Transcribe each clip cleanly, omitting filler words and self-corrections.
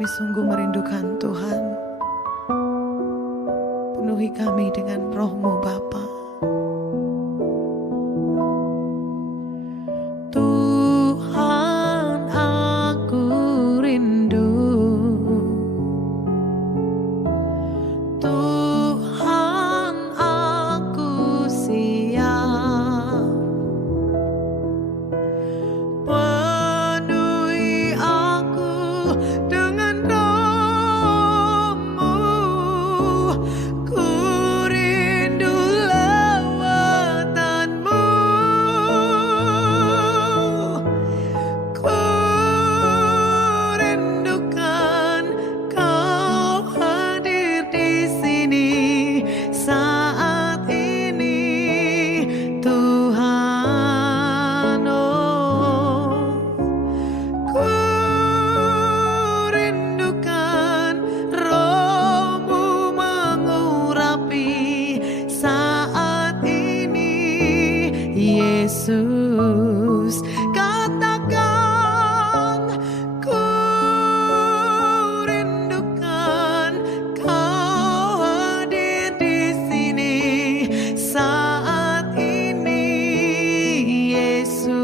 Kami sungguh merindukan Tuhan. Penuhi kami dengan roh-Mu Bapa. Tuhan, aku rindu. Tuhan, aku siap. Penuhi aku dengan roh-Mu. Ku rindu lawatan-Mu. Ku rindukan Kau hadir di sini saat ini, Tuhan. Oh, ku rindukan roh-Mu mengurapi saat ini, Yesus. Katakan, ku rindukan Kau hadir di sini saat ini, Yesus.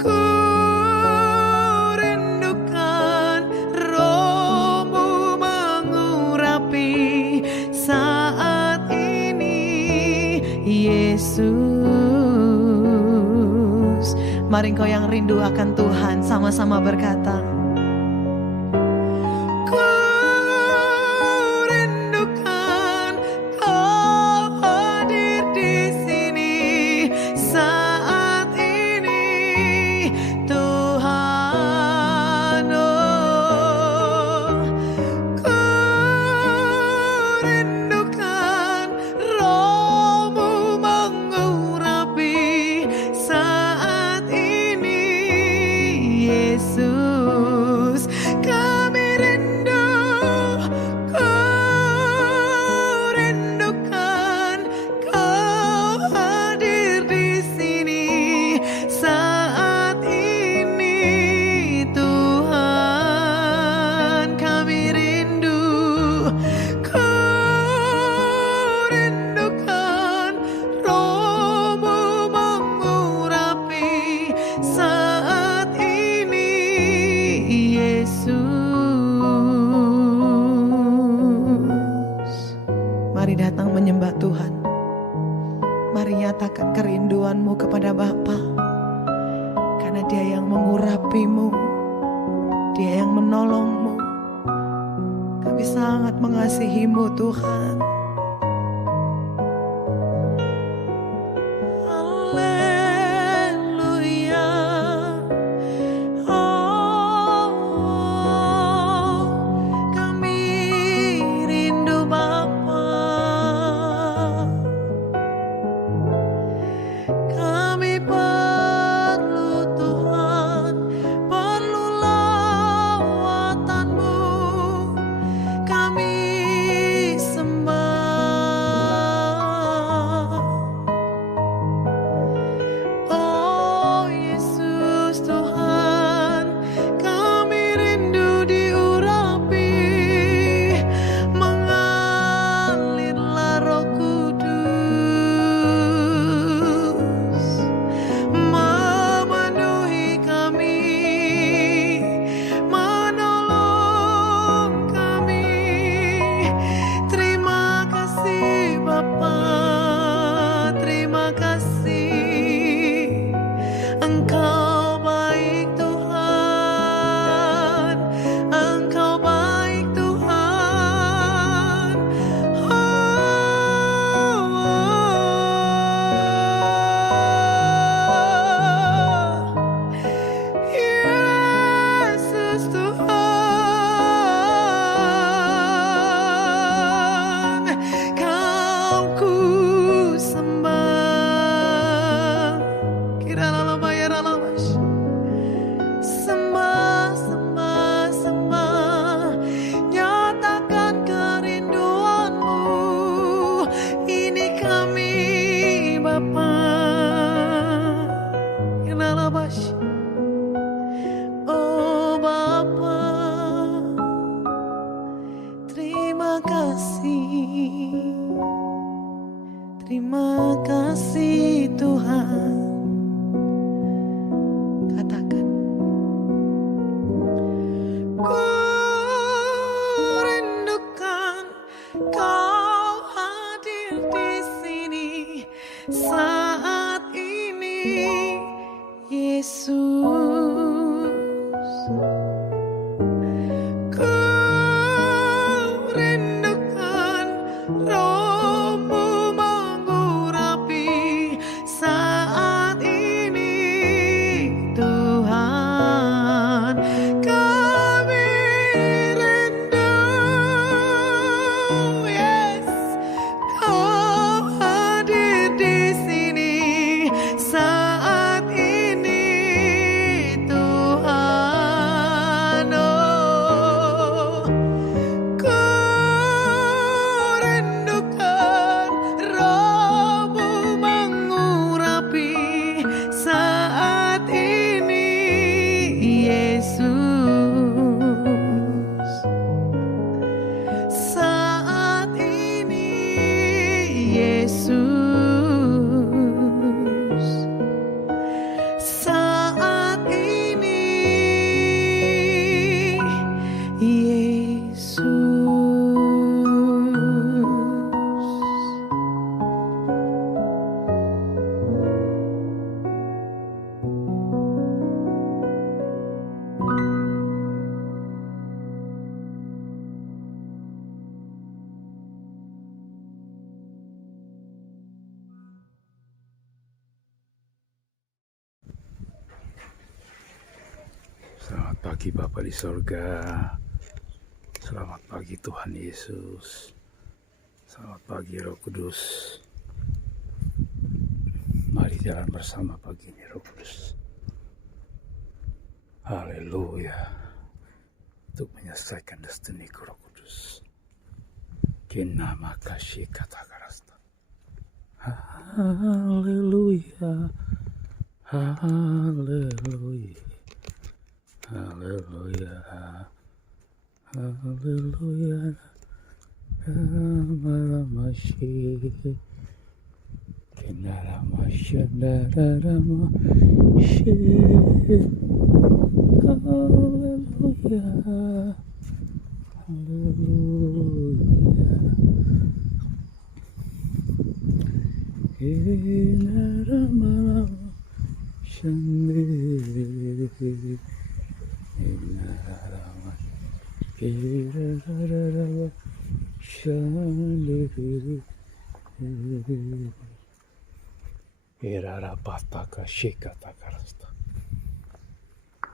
Ku rindukan roh-Mu mengurapi saat ini, Yesus. Mari engkau yang rindu akan Tuhan sama-sama berkata, ku rindukan Kau hadir di sini saat ini, Tuhan. Oh, ku rindukan roh-Mu mengurapi saat ini, Yesus. Kami rindu, ku rindukan Kau hadir di sini saat ini, Tuhan. Kami rindu, ku rindukan roh-Mu mengurapi saat ini, Yesus. Mari datang menyembah Tuhan. Mari nyatakan kerinduanmu kepada Bapa, karena Dia yang mengurapimu, Dia yang menolongmu. Kami sangat mengasihimu, Tuhan. Haleluya. Oh, kami rindu Bapa. Kami perlu Tuhan, perlu lawatan-Mu. Kami sembah Terima kasih Tuhan. Katakan. Ku rindukan Kau hadir di sini saat ini, Yesus. Ku rindukan Roh-Mu mengurapi saat ini, Tuhan. Kami rindu, yes, Kau hadir di sini saat ini, Tuhan. Oh, ku rindukan Roh-Mu mengurapi saat ini, Yesus. Saat ini, Yesus. Saat ini, Yesus. Selamat pagi Bapa di sorga. Selamat pagi Tuhan Yesus. Selamat pagi Roh Kudus. Mari jalan bersama pagi ini Roh Kudus. Haleluya. Untuk menyelesaikan destiniku Roh Kudus. Kena makasih kata karasta. Haleluya. Haleluya. Haleluya. Haleluya. Rama-rama-shi. Kenarama-shandarama-shi. Haleluya. Haleluya. Kenarama-shandiri.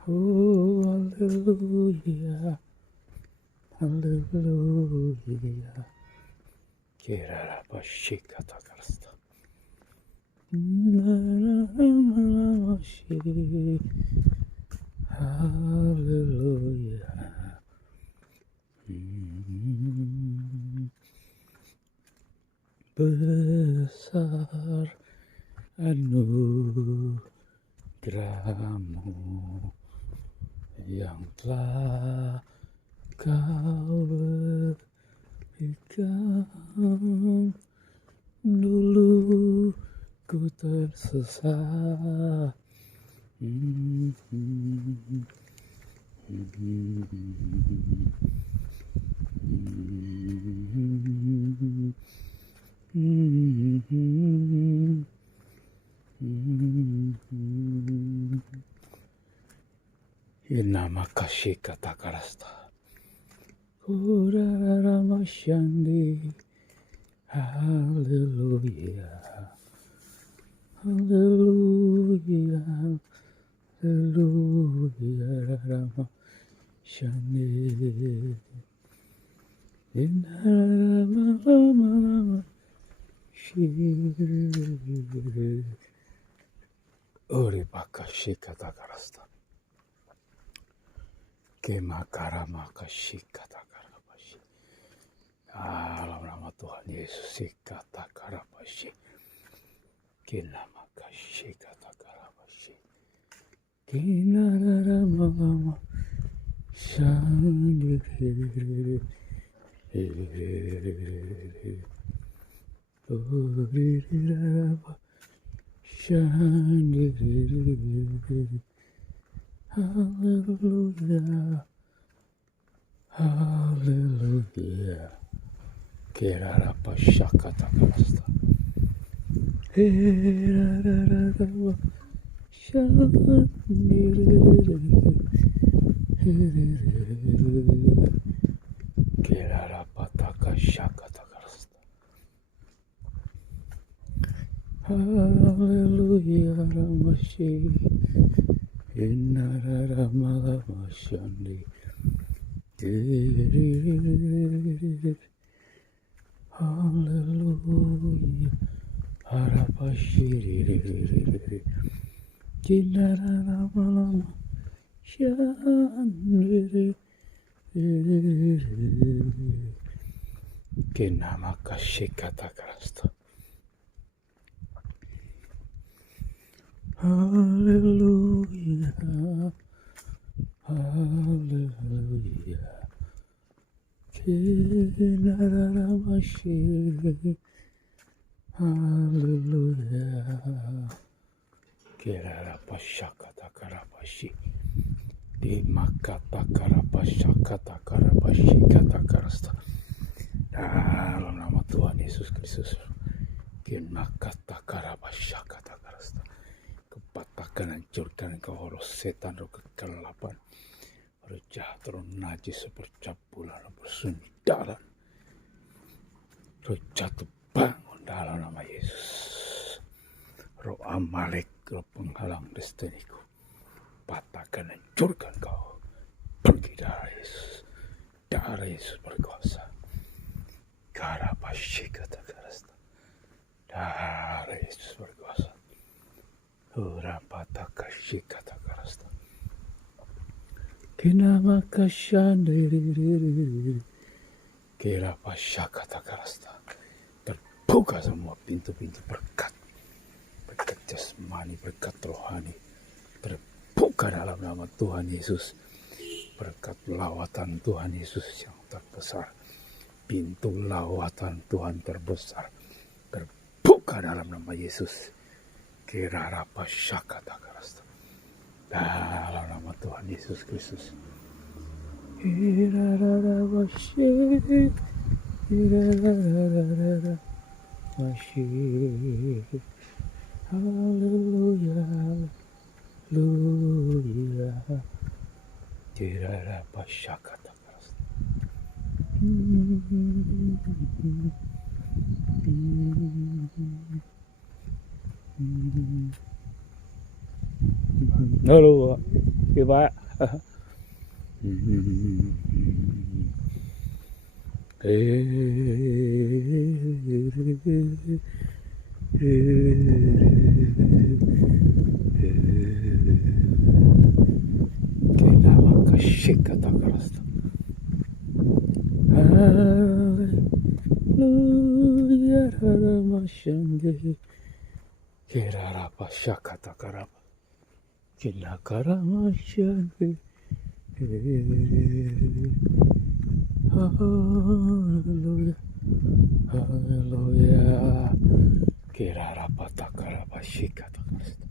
Oh, hallelujah, hallelujah. Hallelujah. Besar anugerahmu yang telah Kau berikan. Dulu ku tersesat, Nama kasih kata karasta. Kurara masyandi. Haleluya. Haleluya. Haleluya. Rama shandi. Rama shiri. Ori bakashi kata karasta. Kemakarama kasih kata karabashi. Dalam nama Tuhan Yesus kata karabashi. Kinama kasih kata karabashi. Kinarama sandiri. Hallelujah, hallelujah. Kerarapa shakata karasta. Kerarapa taka shakata karasta. Hallelujah, Ramashi. Inararamalamashandhi. Hallelujah. Harapashiri. Kinararamalama. Kenamakashikatakarasta. Hallelujah. Hallelujah. Kinararamasiri. Hallelujah. Kerarapashakatakarapashik. Dimakata karapashakata karapashikata karasta. Dalam nama Tuhan Yesus Kristus. Kimakata karapashakata karasta. Kepatakan, hancurkan engkau roh setan, roh kegelapan, roh jahat, roh najis, percabulan, persundaran, roh jatuh bangun dalam nama Yesus. Roh Amalek, roh penghalang destiniku, patahkan, hancurkan kau. Pergi darah Yesus. Darah Yesus berkuasa. Karapashikata karasta. Darah Yesus berkuasa. Urapatakashikata karasta. Kinamakashandiri. Kirapashakata karasta. Terbuka semua pintu-pintu berkat. Berkat jasmani, berkat rohani. Terbuka dalam nama Tuhan Yesus. Berkat lawatan Tuhan Yesus yang terbesar. Pintu lawatan Tuhan terbesar. Terbuka dalam nama Yesus. Kirarapashakata karasta. Dalam nama Tuhan Yesus Kristus. Kirararapashi. Kirararapashi. Hallelujah. Hallelujah. Kirarapashakata karasta. Halo, Pak. Pak. Kinamakashikata karasta. Hallelujah, Ramashandhi. Kirarapashakata karapa. Kinakaramashandhi. Hallelujah, hallelujah. Kirarapatakarapashikata karasta.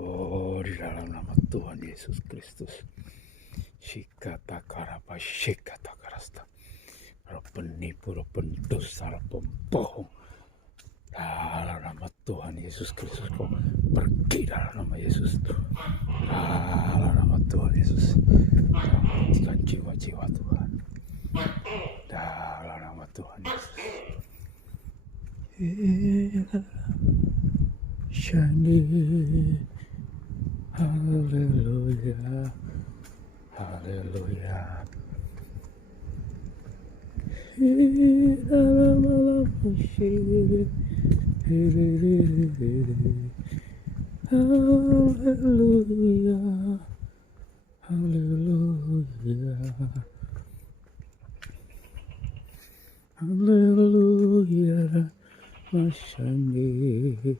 Oh, di dalam nama Tuhan Yesus Kristus. Shikata karapashikata karasta. Roh penipu, roh pendosa, roh pembohong. Dalam nama Tuhan Yesus Kristus, kau pergi dalam nama Yesus. Dalam nama Tuhan Yesus, selamatkan jiwa-jiwa Tuhan. Dalam nama Tuhan Yesus. Shani, haleluya, haleluya. Dalam malam musyrik. Hallelujah, hallelujah, hallelujah, Mashandi,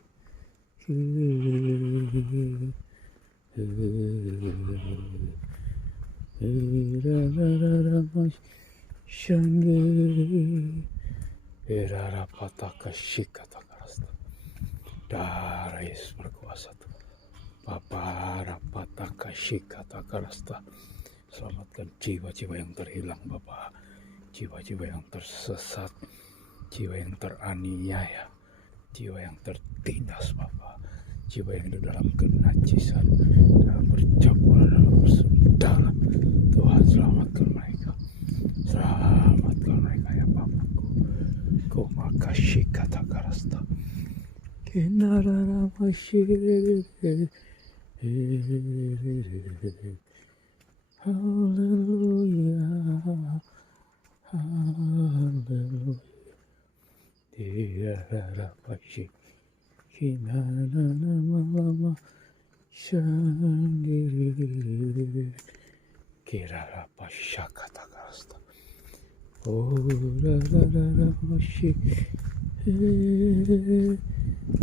Mashandi, Irarapataka shikatakarasta. Darah Yesus berkuasa Tuhan. Bapa rapataka shikatakarasta. Selamatkan jiwa-jiwa yang terhilang Bapa. Jiwa-jiwa yang tersesat. Jiwa yang teraniaya. Jiwa yang tertindas Bapa. Jiwa yang di dalam kenajisan, dalam percabulan, dalam persudaran. Tuhan selamatkan mereka. Selamatkan mereka ya Bapakku. Ku makasih kata karasta. Kinarara masyir. Haleluya. Haleluya. Tiara masyir. Kinana malama shandiri kirara pasha kata karasta. Oh rara mashi.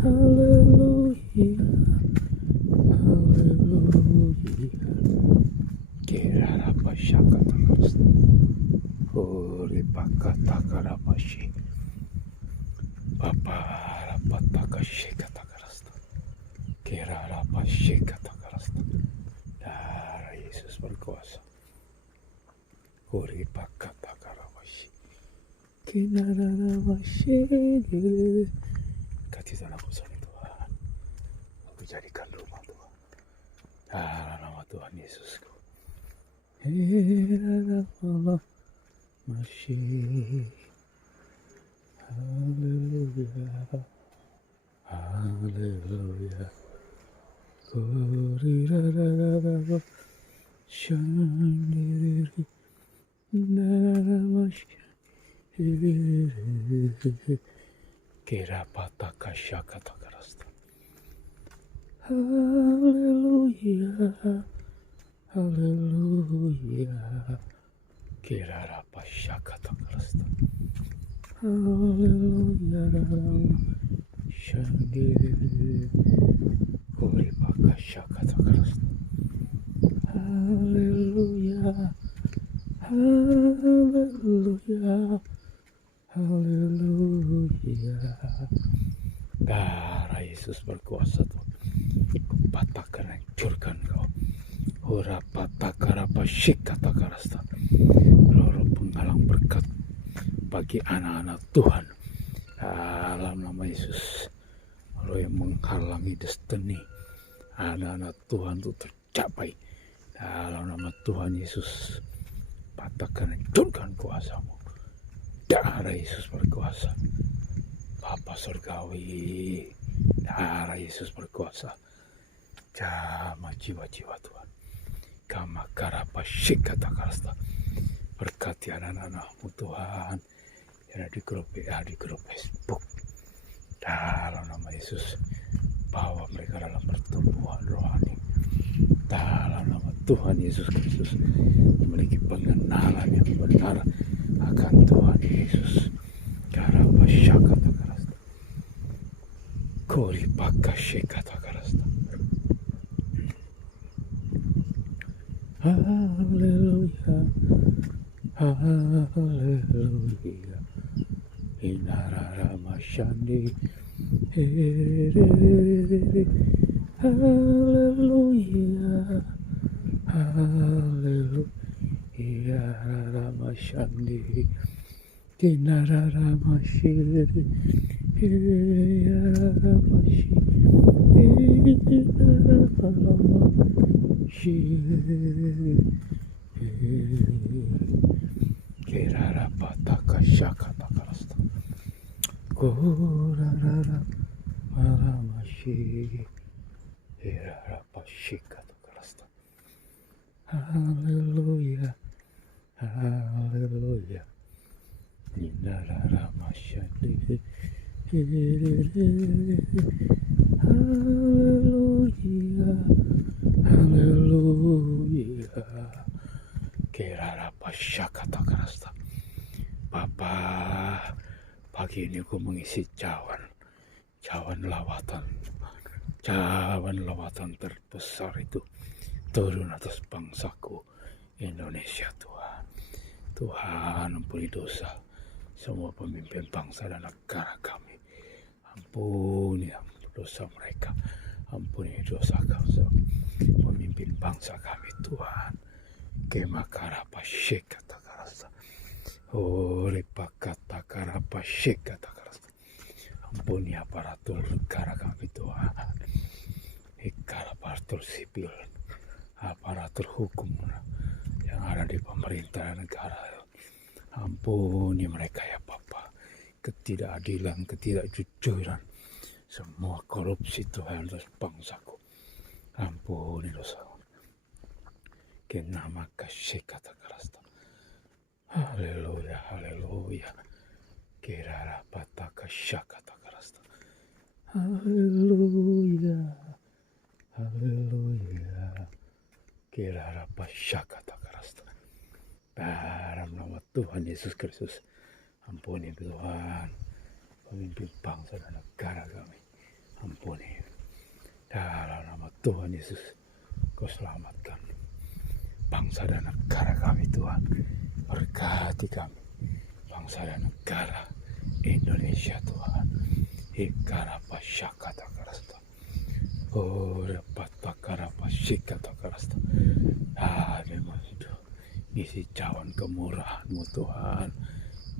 Haleluya. Haleluya. Kirara pasha kata karasta. Oh ripakata karapashi. Bapa rapataka shikata karasta. Kirara pashikata karasta. Darah Yesus berkuasa. Kuripakata karawashi. Kinarara washi. Kasih tanah besar Tuhan. Aku jadikan rumah Tuhan. Dalam nama Tuhan Yesusku. Kirara Allah masih. Haleluya. Haleluya. Kurirararara shandiri naramashandiri kirapataka shakata karasta. Haleluya. Haleluya. Kirarapa shakata karasta. Haleluya. Shandiri kuripaka shakata karasta. Haleluya. Haleluya. Haleluya. Darah Yesus berkuasa Tuhan. Patahkan, hancurkan kau. Hurapatakara pasyikata karasta. Roh penghalang berkat bagi anak-anak Tuhan. Dalam nama Yesus. Roh yang menghalangi destiny anak-anak Tuhan untuk tercapai. Dalam nama Tuhan Yesus. Patahkan, hancurkan kuasamu. Darah Yesus berkuasa. Bapa surgawi. Darah Yesus berkuasa. Jamah jiwa-jiwa Tuhan. Kama karapa shikata karasta. Berkati anak-anakmu Tuhan. Yang ada di grup WA, di grup Facebook. Dalam nama Yesus. Bawa mereka dalam pertumbuhan rohani. Dalam nama Tuhan Yesus Kristus. Memiliki pengenalan yang benar akan Tuhan Yesus. Karapa shakata karasta. Kori baka shikata karasta. Haleluya. Haleluya. Inarara masyandi. Haleluya. Haleluya. Ramashandi. Kinarara masyiri. Kirara pataka shakata karasta. Kurarara malamashi. Kirara pashikata karasta. Haleluya. Haleluya. Ninarara mashandi. Haleluya. Haleluya. Kirara pasyakata karasta. Bapa, pagi ini aku mengisi cawan lawatan terbesar itu turun atas bangsaku Indonesia Tuhan. Tuhan ampuni dosa semua pemimpin bangsa dan negara kami. Ampuni dosa mereka, ampuni dosa kami, pemimpin bangsa kami Tuhan. Kemakara pasyeka takarasa, ore pakata karapa syeka takarasa. Ampuni aparatur negara kami Tuhan, aparatur sipil, aparatur hukum yang ada di pemerintah negara. Ampuni mereka ya Bapa, ketidakadilan, ketidakjujuran, semua korupsi Tuhan atas bangsaku. Ampuni dosa. Kenama kasih kata kerasta. Haleluya, haleluya. Kirara pataka syakata kerasta. Haleluya, haleluya. Kirara pasyakata kerasta. Dalam nama Tuhan Yesus Kristus, ampuni Tuhan pemimpin bangsa dan negara kami. Ampuni. Dalam nama Tuhan Yesus, Kau selamatkan bangsa dan negara kami Tuhan. Berkati kami, bangsa dan negara Indonesia Tuhan. Ikara pasyakata karasta. Ore patakara pasyakata karasta. Memang itu isi cawan kemurahan-Mu Tuhan,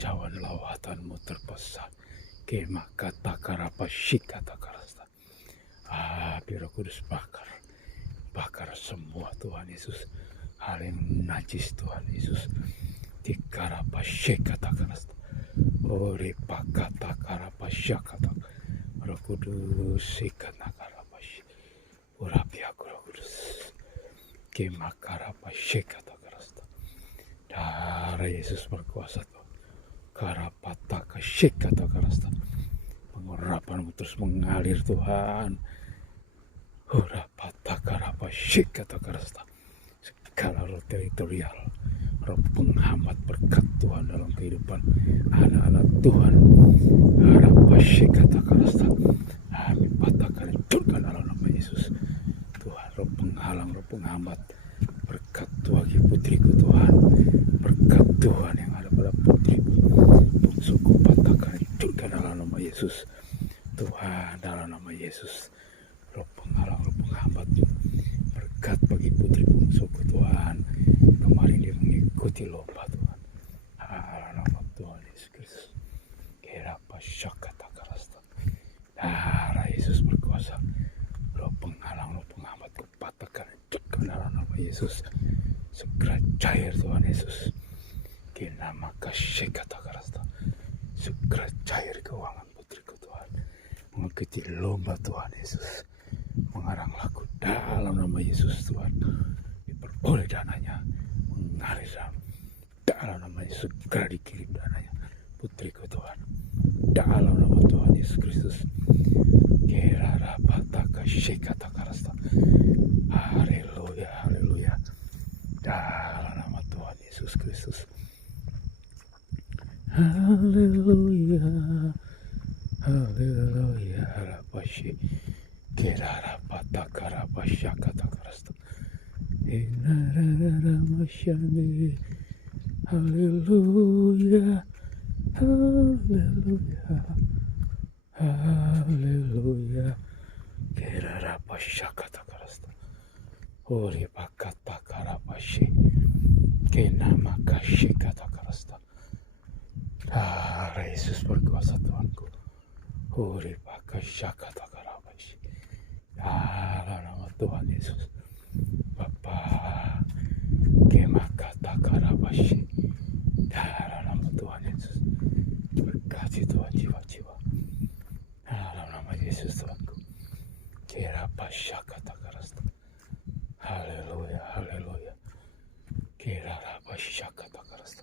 cawan lawatan-Mu terbesar. Kemakata karapa syikata karasta. Biar Kudus bakar semua Tuhan Yesus, hal yang najis Tuhan Yesus. Tikarapa syikata karasta. Ore pakata karapa syakata. Roh Kudus sikana karapa syikata. Urapi aku Roh Kudus. Kemakara pasyikata karasta. Darah Yesus berkuasa Tuhan. Karapata kasyikata karasta. Pengurapan-Mu terus mengalir Tuhan. Urapata karapa syikata karasta. Segala roh teritorial, roh penghambat berkat Tuhan dalam kehidupan anak-anak Tuhan. Karapa syikata karasta. Kami patahkan, hancurkan dalam nama Yesus. Tuhan, roh penghalang, roh penghambat, berkat Tuhan bagi putriku Tuhan, berkat Tuhan yang ada pada putriku, bungsuku patahkan, hancurkan dalam nama Yesus. Tuhan, dalam nama Yesus, roh penghalang, roh penghambat, berkat bagi putri bungsuku Tuhan. Kemarin dia mengikuti lomba Tuhan, dalam nama Tuhan Yesus Kristus. Kira pasyakata karasta, darah Yesus berkuasa. Roh penghalang, roh penghambat, kupatahkan, hancurkan dalam nama Yesus. Segera cair Tuhan Yesus. Kina maka syekata karasta. Segera cair keuangan putriku Tuhan. Mengikuti lomba Tuhan Yesus. Mengarang lagu dalam nama Yesus Tuhan. Diperoleh dananya. Mengalir dalam nama Yesus. Segera dikirim dananya. Putriku Tuhan. Dalam nama Tuhan Yesus Kristus. Kira rapataka syekata karasta. Haleluya, haleluya. Dalam nama Tuhan Yesus Kristus. Haleluya, haleluya. Rapashi. Kira rapataka rapasyakata karasta. Inararamasyane. Haleluya, haleluya. Haleluya. Kira pasyakata karasta. Ori pakata karapashi. Kena makashi kata karasta. Darah Yesus berkuasa Tuhanku. Ori pakasyakata karapashi. Dalam nama Tuhan Yesus. Bapa. Kemakata karapashi. Dalam nama Tuhan Yesus. Berkati Tuhan jiwa-jiwa. Dalam nama Yesus Tuhanku. Kira pasyakata karasta. Haleluya, haleluya. Kira pasyakata karasta.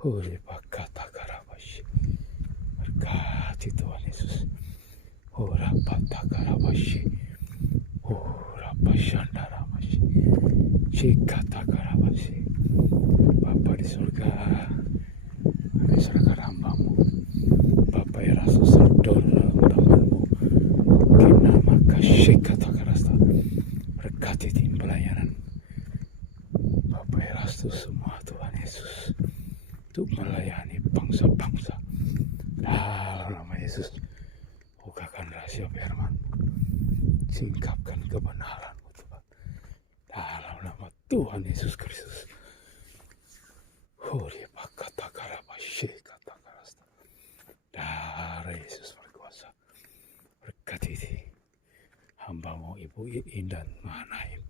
Huri pakata karabashi. Berkati Tuhan Yesus. Hura pataka karabashi. Hura pasyandaramashi. Shikata karabashi. Bapa di surga, kami serahkan hamba-Mu. Bapa yang rasa serdor dalam tangan-Mu. Kina maka syikata karasta. Berkati tim pelayanan Bapa yang rasa semua Tuhan Yesus. Untuk melayani bangsa bangsa-bangsa. Dalam nama Yesus, bukakan rahasia firman, singkapkan kebenaran-Mu Tuhan. Dalam nama Tuhan Yesus Kristus. Hori pakata karabashi kata karasta. Darah Yesus berkuasa. Berkati hamba-Mu Ibu Iin dan Mahanaim.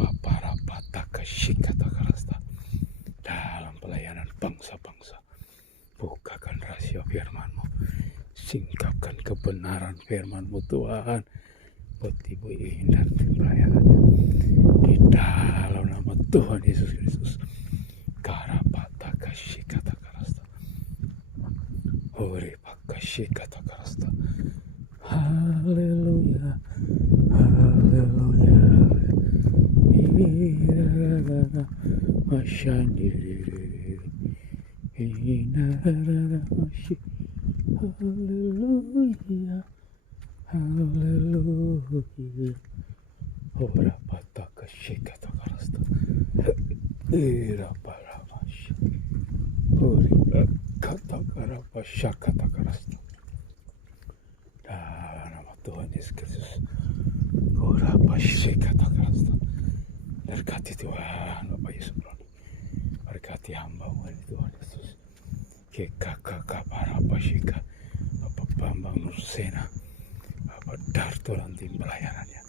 Bapak rapataka shikata karasta. Dalam pelayanan bangsa-bangsa. Bukakan rahasia firman-Mu. Singkapkan kebenaran firman-Mu Tuhan. Buat Ibu Iin dan pelayanannya. Di dalam nama Tuhan Yesus Kristus. Karapataka shikata karasta. Hori pakashikata karasta. Haleluya. Haleluya. Irara mashandiri. Inara mashi. Haleluya. Haleluya. Ora pataka shikata karasta. Ira paramashi. Ori kata karapa shakata karasta. Dalam nama Tuhan Yesus Kristus. Ora pashikata karasta. Berkati Tuhan Bapak Yesus. Berkati hamba-Mu Tuhan Yesus. Kakak para pashika. Bapak Bambang Nursena. Bapak Darto dan tim pelayanannya.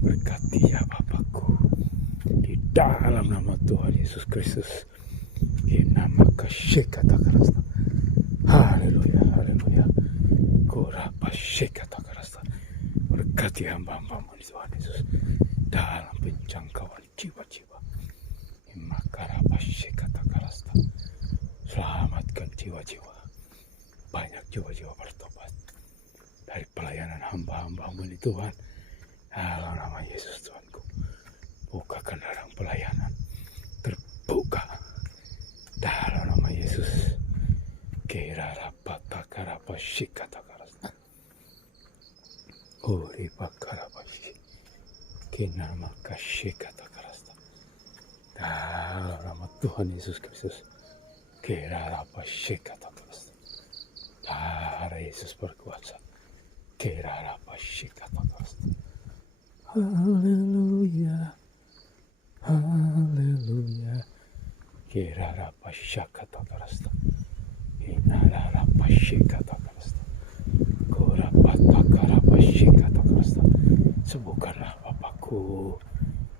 Berkati ya Bapakku. Di dalam nama Tuhan Yesus Kristus. Di nama kata karasta. Haleluya, haleluya. Kurapa kata karasta. Berkati hamba-hamba-Mu Tuhan Yesus. Dalam penjangkauan jiwa-jiwa. Makarapa kata karasta. Selamatkan jiwa-jiwa. Banyak jiwa-jiwa bertobat. Dari pelayanan hamba-hamba-Mu Tuhan. Dalam nama Yesus Tuhanku. Bukakan ladang pelayanan. Terbuka. Dalam nama Yesus. Kira rapata karapa shikata karasta. Uri bakarapa shik. Kina maka shikata karasta. Dalam nama Tuhan Yesus Kristus. Kira rapa shikata karasta. Darah Yesus berkuasa. Kira rapa shikata karasta. Haleluya. Haleluya. Kira rapa shakata karasta. Inara rapa shikata karasta. Kura pataka rapa shikata karasta. Sembuhkanlah Bapakku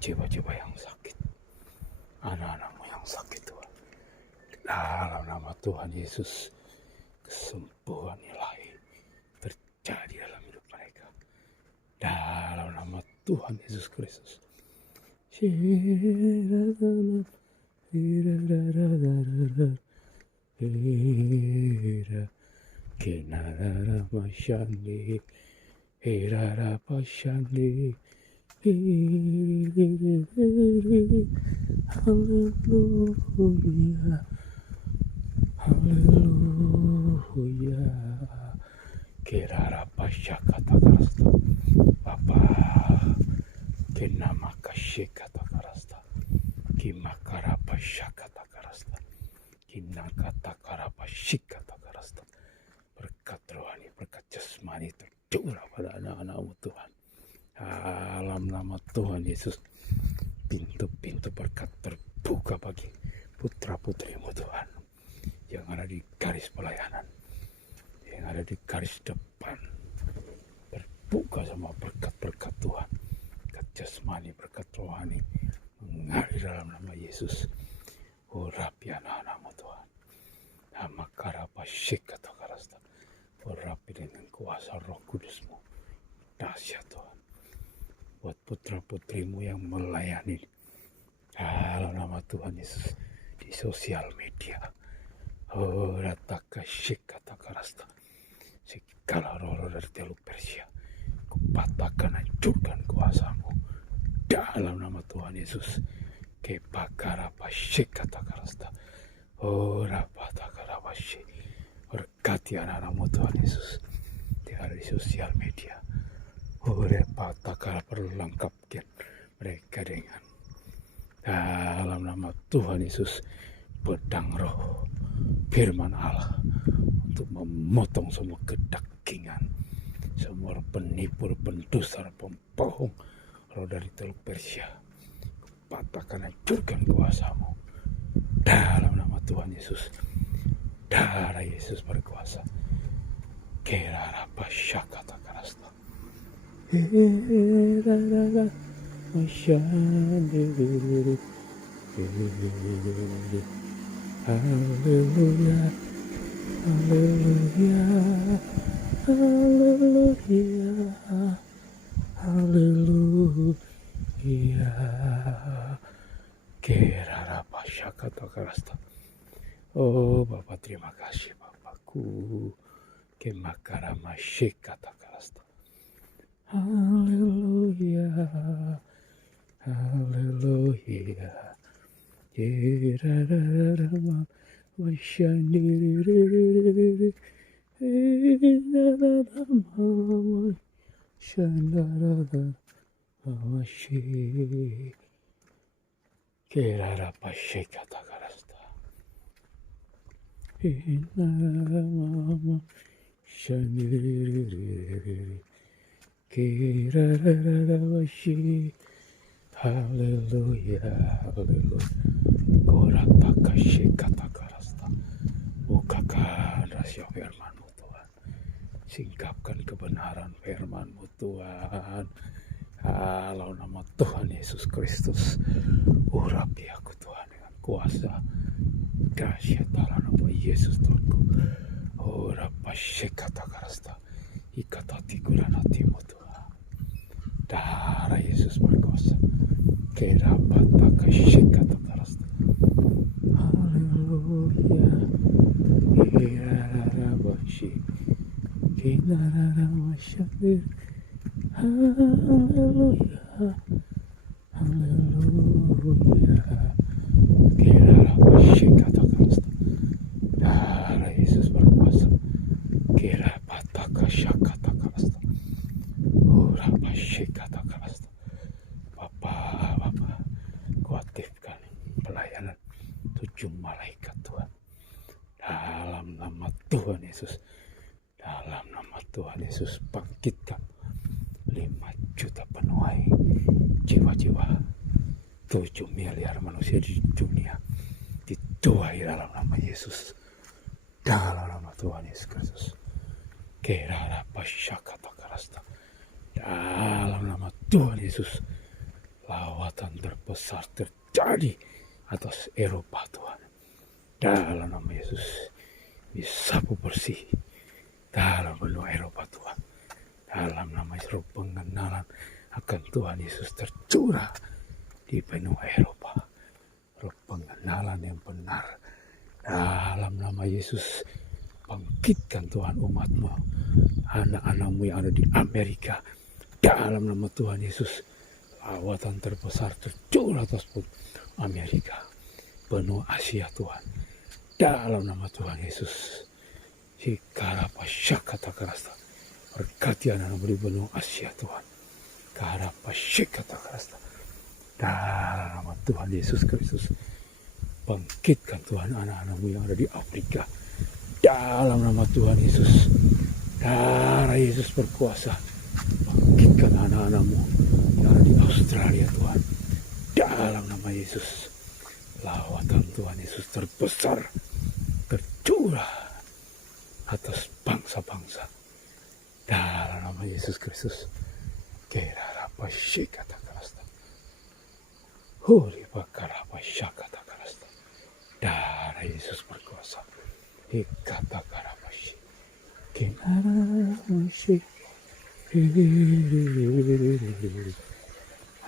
jiwa-jiwa yang sakit. Anak-anak-Mu yang sakit Tuhan. Dalam nama Tuhan Yesus. Kesembuhan ilahi terjadi dalam hidup mereka. Dalam nama Tuhan Yesus Kristus. Kinara mashandi, hirara pashandi, haleluya, haleluya. Kirara pashakata karasta, Bapa, kinama kashikata karasta, kimakara pashakata karasta, kinakata karapa shikata karasta. Berkat rohani, berkat jasmani tercurah pada anak-anak-Mu Tuhan. Dalam nama Tuhan Yesus, pintu-pintu berkat terbuka bagi putra-putri-Mu Tuhan. Yang ada di garis pelayanan, yang ada di garis depan. Terbuka sama berkat-berkat Tuhan. Berkat jasmani, berkat rohani. Mengalir dalam nama Yesus. Urapi anak-anak-Mu Tuhan. Nama karapa shikata karasta. Urapi dengan kuasa Roh Kudus-Mu. Dahsyat Tuhan. Buat putra-putrimu yang melayani dalam nama Tuhan Yesus di sosial media. Rataka shikata karasta. Segala roh dari Teluk Persia, kupatahkan, hancurkan kuasa-Mu dalam nama Tuhan Yesus. Kepakarapa shikata karasta. Rapatakara shi. Berkati anak-anak-Mu Tuhan Yesus di sosial media. Patakara perlengkapkan mereka dengan dalam nama Tuhan Yesus. pedang roh firman Allah untuk memotong semua kedagingan, semua penipu, pendusta, pembohong, roh dari Teluk Persia. Patahkan, hancurkan kuasamu dalam nama Tuhan Yesus. Darah Yesus berkuasa. Kerara pasyakata karasta. Kerara masyandiri. Haleluya, haleluya, haleluya, haleluya. Kerara pasyakata karasta. Oh Bapa, terima kasih Bapakku. Kemakara masyakata karasta. Haleluya, haleluya. Kerara masyandiri. Kerara pasyakata karasta. Haleluya, haleluya. Korataka shikata karasta. Bukakan rahasia firman-Mu Tuhan. Singkapkan kebenaran firman-Mu Tuhan. Halau nama Tuhan Yesus Kristus. Urapi aku Tuhan dengan kuasa kasih dalam nama Yesus Tuhanku. Urapa shikata karasta. Ikatati kuranatimu Tuhan. Darah Yesus berkuasa. Kerapataka shikata karasta. Haleluya. Kirarabashi. Kinararamashadir. Haleluya. Haleluya. Kirarabashikata karasta. Darah Yesus berkuasa. Kirapataka shakata karasta. Urabashikata karasta. Bapa, kuaktifkan pelayanan 7 malaikat Tuhan. Dalam nama Tuhan Yesus. Dalam nama Tuhan Yesus, bangkitkan 5 juta penuai jiwa-jiwa. 7 miliar manusia di dunia dituai dalam nama Yesus. Dalam nama Tuhan Yesus Kristus. Kerara pasyakata karasta. Dalam nama Tuhan Yesus, lawatan terbesar terjadi atas Eropa Tuhan. Dalam nama Yesus, disapu bersih dalam benua Eropa Tuhan. Dalam nama Yesus, roh pengenalan akan Tuhan Yesus tercurah di benua Eropa. Roh pengenalan yang benar. Dalam nama Yesus, bangkitkan Tuhan umat-Mu, anak-anak-Mu yang ada di Amerika. Dalam nama Tuhan Yesus, lawatan terbesar tercurah atas Amerika, benua Asia Tuhan. Dalam nama Tuhan Yesus, Hikarapa syakata karasta. Berkati anak-anak di benua Asia Tuhan. Karapa syakata karasta. Dalam nama Tuhan Yesus Kristus, bangkitkan Tuhan anak-anak-Mu yang ada di Afrika. Dalam nama Tuhan Yesus, darah Yesus berkuasa. Bangkitkan anak-anak-Mu yang ada di Australia Tuhan. Dalam nama Yesus, lawatan Tuhan Yesus terbesar tercurah atas bangsa-bangsa. Dalam nama Yesus Kristus. Kerarapa syakata karasta. Huri bakarapa syakata karasta. Darah Yesus berkuasa. Hikata karapashi. Kinarashi.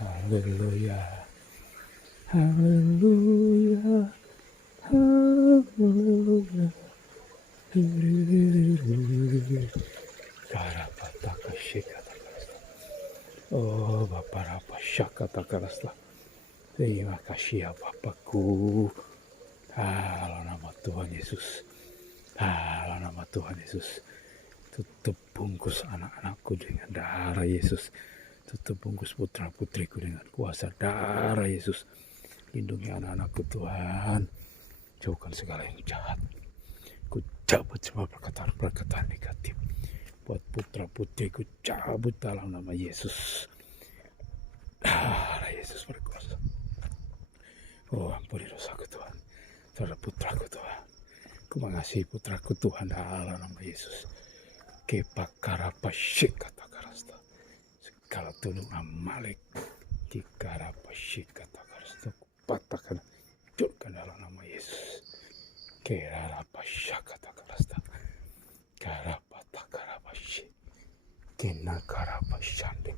Haleluya. Haleluya. Haleluya. Karapataka shikata karasta. Oh Bapa Rapa Syakata karasta. Terima kasih ya Bapakku. Dalam nama Tuhan Yesus. Dalam nama Tuhan Yesus. Tutup bungkus anak-anakku dengan darah Yesus. Tutup bungkus putra-putriku dengan kuasa darah Yesus. Lindungi anak-anakku Tuhan. jauhkan segala yang jahat. Ku cabut semua perkataan-perkataan negatif. Buat putra putri ku cabut dalam nama Yesus. Yesus berkuasa. Oh, ampuni dosaku Tuhan, terhadap putraku Tuhan. Ku mengasihi putraku Tuhan dalam nama Yesus. Kepakarapashik kata karasta. Segala tulung Amalek. Kikarapashik kata karasta. Ku patahkan, hancurkan dalam nama Yesus. Kerarapashak kata karasta. Karapatakarapashik. Kenakarapashande.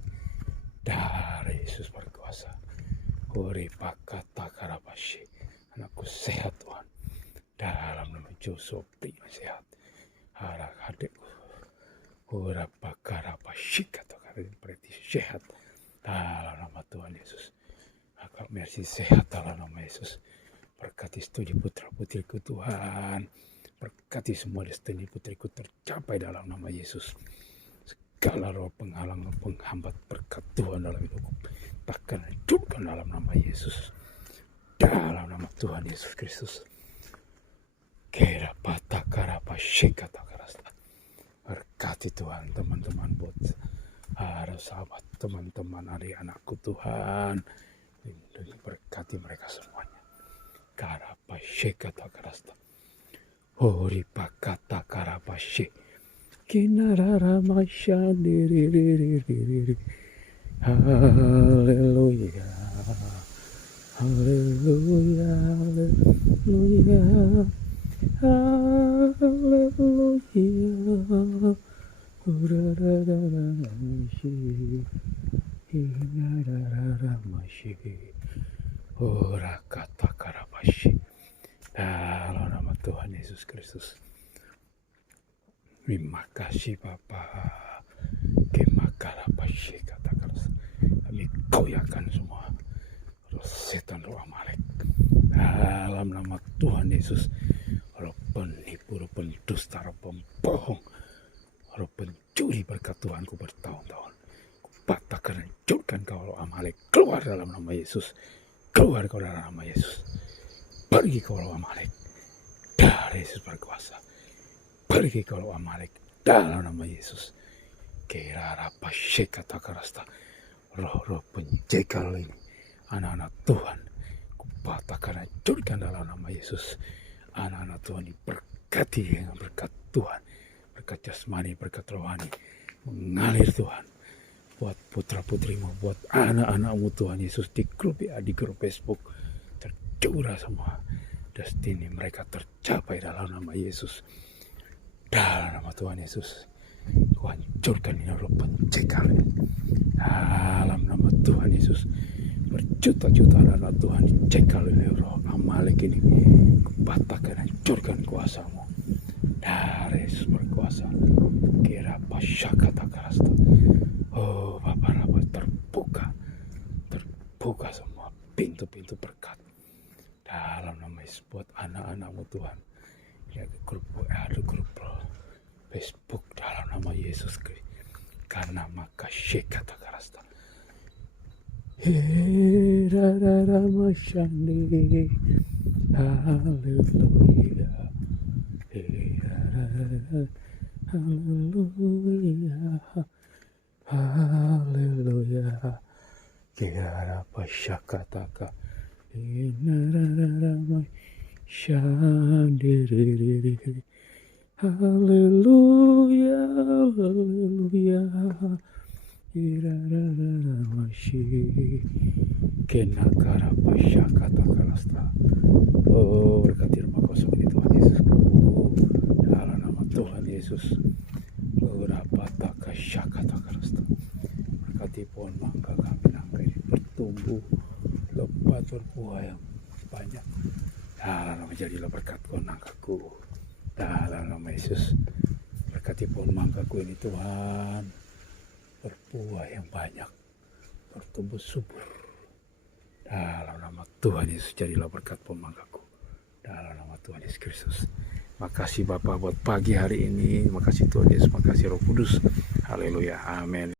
Dari Yesus berkuasa. Ori pakata karabashi. Anakku sehat Tuhan. Dalam nama Yesus prima sehat. Harap adikku. Ora pakarabashi kata berarti sehat. Dalam nama Tuhan Yesus. Akak mercy sehat dalam nama Yesus. Berkati studi putra putriku Tuhan. Berkati semua destiny putriku tercapai dalam nama Yesus. Segala roh penghalang, penghambat berkat Tuhan dalam hidupku, takkan hancurkan dalam nama Yesus. Dalam nama Tuhan Yesus Kristus. Kera patah karapa shekata karasta. Berkati Tuhan teman-teman buat harus sahabat teman-teman adik anakku Tuhan. Lindungi berkati mereka semuanya. Karapa shekata karasta. Hori pakata karapa shek. Kinarara mashandiri. Haleluya. Haleluya. Haleluya. Haleluya. Urarara mashi. Kinarara mashi. Ora kata karabashi. Dalam nama Tuhan Yesus Kristus. Terima kasih Bapa. Kemakarabashi kata keras. Kami koyakan semua roh setan, roh Amalek. Dalam nama Tuhan Yesus. Roh penipu, roh pendusta, roh pembohong, roh pencuri berkat Tuhanku bertahun-tahun. Ku patahkan, hancurkan kau roh Amalek. Keluar dalam nama Yesus. Keluar kau dalam nama Yesus. Pergi kau roh Amalek. Dari Yesus berkuasa. Pergi kalau Amalek dalam nama Yesus. Kerarapashik kata karasta. Roh-roh penjegal ini, anak-anak Tuhan, kupatahkan, hancurkan dalam nama Yesus. Anak-anak Tuhan diberkati dengan berkat Tuhan, berkat jasmani, berkat rohani, mengalir Tuhan. Buat putra putrimu, buat anak-anakmu Tuhan Yesus di grup ya, di grup Facebook tercurah semua. Destiny mereka tercapai dalam nama Yesus. Dalam nama Tuhan Yesus, ku hancurkan ini roh pencegal ini. Dalam nama Tuhan Yesus, berjuta-juta anak Tuhan dicekal oleh roh Amalek ini. Ku patahkan, hancurkan kuasamu. Dari Yesus berkuasa. Kira pasyakata karasta. Oh Bapak Rabbah, terbuka semua pintu-pintu berkat. Dalam nama Yesus, buat anak-anakmu Tuhan. Ada grup Facebook dalam nama Yesus Kristus. Karena maka kata karasta. Rara masyandi. Haleluya. Haleluya. Haleluya. Kira apa syakataka. Rara masyandi. Haleluya, haleluya. Irarara masih kenakara pasya kata kalasta. Oh, berkati rumah kosong ini Tuhan Yesus. Dalam nama Tuhan Yesus. Berapa tak kasya kata kalasta. Berkati pohon mangga kami nangka ini bertumbuh lebat berbuah yang banyak. Dalam nama jadilah berkat pohon nangkaku. Dalam nama Yesus, berkati pohon manggaku ini Tuhan, berbuah yang banyak, bertumbuh subur. Dalam nama Tuhan Yesus, jadilah berkat pohon manggaku. Dalam nama Tuhan Yesus Kristus. Makasih Bapak buat pagi hari ini, makasih Tuhan Yesus, makasih Roh Kudus. Haleluya, amin.